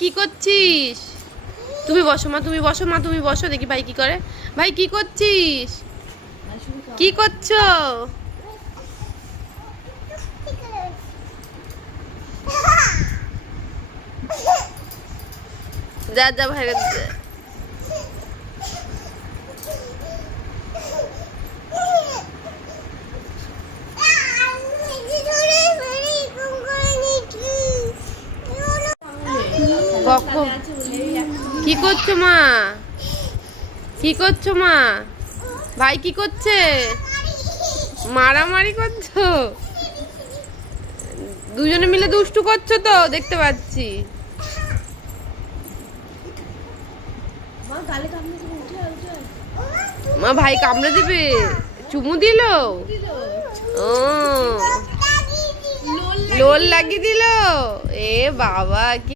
কি করছিস? তুমি বসো মা, তুমি বসো মা, তুমি বসো, দেখি ভাই কি করে। ভাই কি করছিস? কি করছো? যা যা ভাই। কখন কি করছো মা? কি করছো মা? ভাই কি করছে? মারামারি করছো? দুজনে মিলে দুষ্টু করছো তো দেখতে পাচ্ছি। মা ভাই কামড়ে দিবে? চুমু দিল? ও লোল লাগিয়ে দিল। এ বাবা কি